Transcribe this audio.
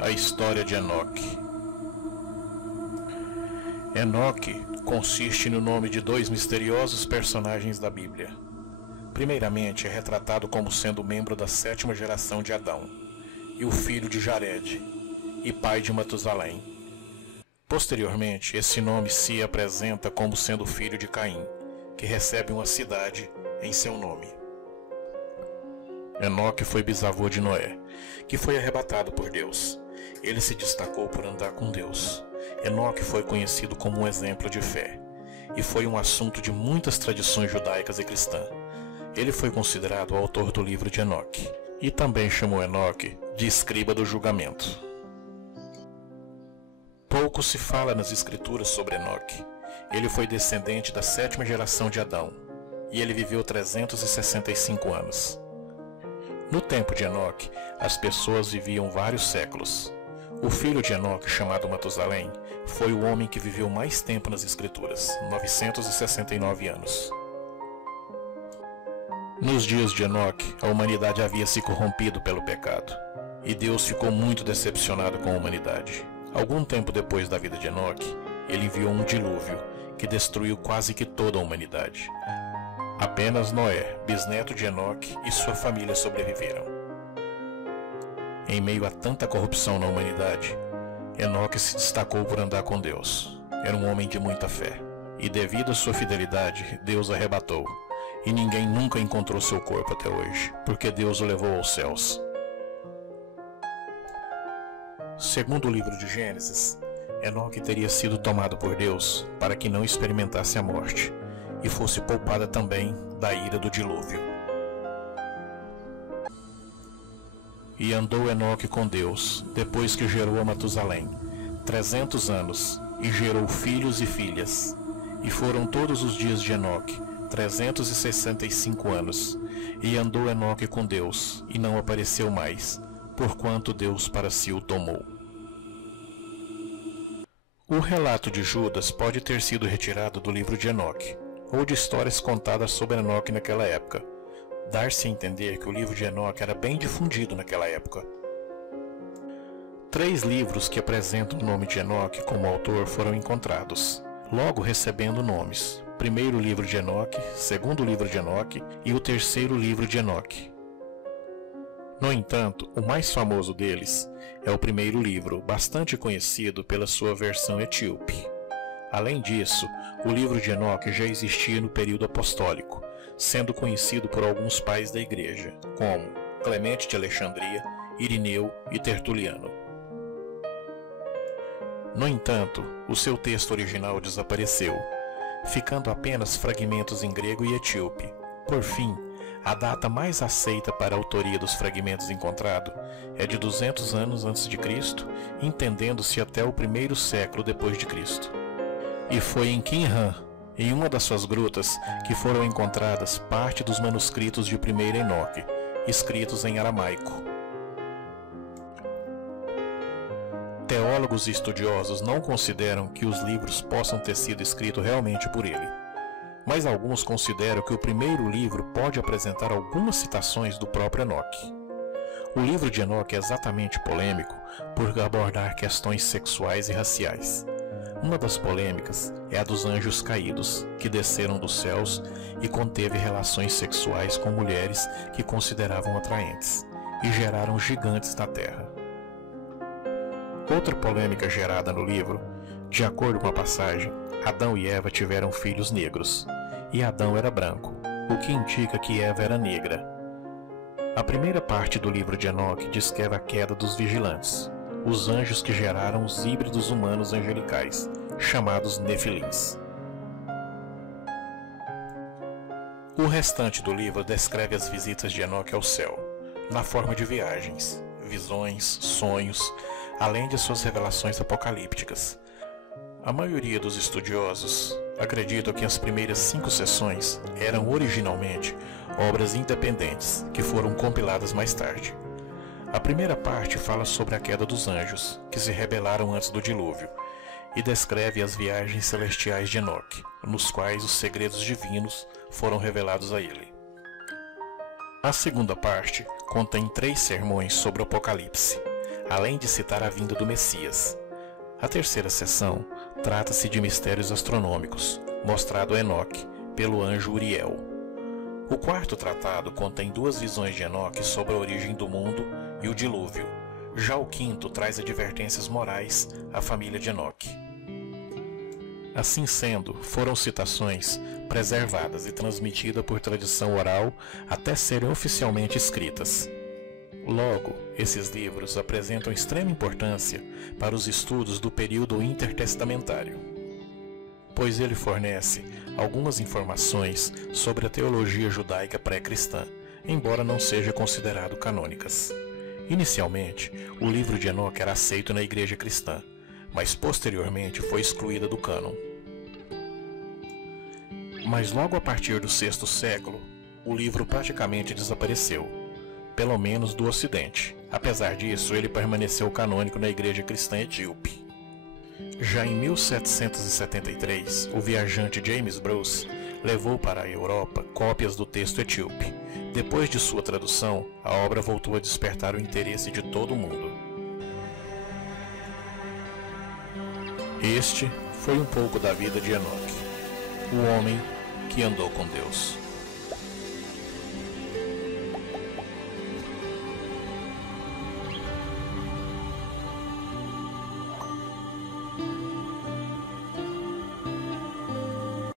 A história de Enoque. Enoque consiste no nome de dois misteriosos personagens da Bíblia. Primeiramente, é retratado como sendo membro da 7ª geração de Adão, e o filho de Jared, e pai de Matusalém. Posteriormente, esse nome se apresenta como sendo filho de Caim, que recebe uma cidade em seu nome. Enoque foi bisavô de Noé, que foi arrebatado por Deus. Ele se destacou por andar com Deus. Enoque foi conhecido como um exemplo de fé, e foi um assunto de muitas tradições judaicas e cristãs. Ele foi considerado o autor do livro de Enoque, e também chamou Enoque de escriba do julgamento. Pouco se fala nas escrituras sobre Enoque. Ele foi descendente da 7ª geração de Adão, e ele viveu 365 anos. No tempo de Enoque, as pessoas viviam vários séculos. O filho de Enoque, chamado Matusalém, foi o homem que viveu mais tempo nas escrituras, 969 anos. Nos dias de Enoque, a humanidade havia se corrompido pelo pecado, e Deus ficou muito decepcionado com a humanidade. Algum tempo depois da vida de Enoque, ele enviou um dilúvio que destruiu quase que toda a humanidade. Apenas Noé, bisneto de Enoque, e sua família sobreviveram. Em meio a tanta corrupção na humanidade, Enoque se destacou por andar com Deus. Era um homem de muita fé, e devido à sua fidelidade, Deus o arrebatou, e ninguém nunca encontrou seu corpo até hoje, porque Deus o levou aos céus. Segundo o livro de Gênesis, Enoque teria sido tomado por Deus para que não experimentasse a morte, e fosse poupada também da ira do dilúvio. E andou Enoque com Deus, depois que gerou a Matusalém, 300 anos, e gerou filhos e filhas. E foram todos os dias de Enoque, 365 anos, e andou Enoque com Deus, e não apareceu mais, porquanto Deus para si o tomou. O relato de Judas pode ter sido retirado do livro de Enoque, ou de histórias contadas sobre Enoque naquela época. Dar-se a entender que o livro de Enoque era bem difundido naquela época. 3 livros que apresentam o nome de Enoque como autor foram encontrados, logo recebendo nomes: primeiro livro de Enoque, segundo livro de Enoque e o terceiro livro de Enoque. No entanto, o mais famoso deles é o primeiro livro, bastante conhecido pela sua versão etíope. Além disso, o livro de Enoque já existia no período apostólico, sendo conhecido por alguns pais da igreja, como Clemente de Alexandria, Irineu e Tertuliano. No entanto, o seu texto original desapareceu, ficando apenas fragmentos em grego e etíope. Por fim, a data mais aceita para a autoria dos fragmentos encontrados é de 200 anos antes de Cristo, entendendo-se até o 1º século depois de Cristo. E foi em Qumran, em uma das suas grutas, que foram encontradas parte dos manuscritos de 1º Enoque, escritos em aramaico. Teólogos e estudiosos não consideram que os livros possam ter sido escritos realmente por ele, mas alguns consideram que o primeiro livro pode apresentar algumas citações do próprio Enoque. O livro de Enoque é exatamente polêmico por abordar questões sexuais e raciais. Uma das polêmicas é a dos anjos caídos, que desceram dos céus e conteve relações sexuais com mulheres que consideravam atraentes, e geraram gigantes na terra. Outra polêmica gerada no livro: de acordo com a passagem, Adão e Eva tiveram filhos negros, e Adão era branco, o que indica que Eva era negra. A primeira parte do livro de Enoque descreve a queda dos vigilantes, os anjos que geraram os híbridos humanos angelicais, chamados Nefilins. O restante do livro descreve as visitas de Enoque ao céu, na forma de viagens, visões, sonhos, além de suas revelações apocalípticas. A maioria dos estudiosos acreditam que as primeiras 5 sessões eram originalmente obras independentes, que foram compiladas mais tarde. A primeira parte fala sobre a queda dos anjos, que se rebelaram antes do dilúvio, e descreve as viagens celestiais de Enoque, nos quais os segredos divinos foram revelados a ele. A segunda parte contém 3 sermões sobre o Apocalipse, além de citar a vinda do Messias. A terceira seção trata-se de mistérios astronômicos, mostrado a Enoque pelo anjo Uriel. O quarto tratado contém duas visões de Enoque sobre a origem do mundo e o dilúvio. Já o quinto traz advertências morais à família de Enoque. Assim sendo, foram citações preservadas e transmitidas por tradição oral até serem oficialmente escritas. Logo, esses livros apresentam extrema importância para os estudos do período intertestamentário, pois ele fornece algumas informações sobre a teologia judaica pré-cristã, embora não seja considerado canônicas. Inicialmente, o livro de Enoque era aceito na igreja cristã, mas posteriormente foi excluída do cânon. Mas logo a partir do sexto século, o livro praticamente desapareceu, pelo menos do Ocidente. Apesar disso, ele permaneceu canônico na igreja cristã etíope. Já em 1773, o viajante James Bruce levou para a Europa cópias do texto etíope. Depois de sua tradução, a obra voltou a despertar o interesse de todo o mundo. Este foi um pouco da vida de Enoque, o homem que andou com Deus.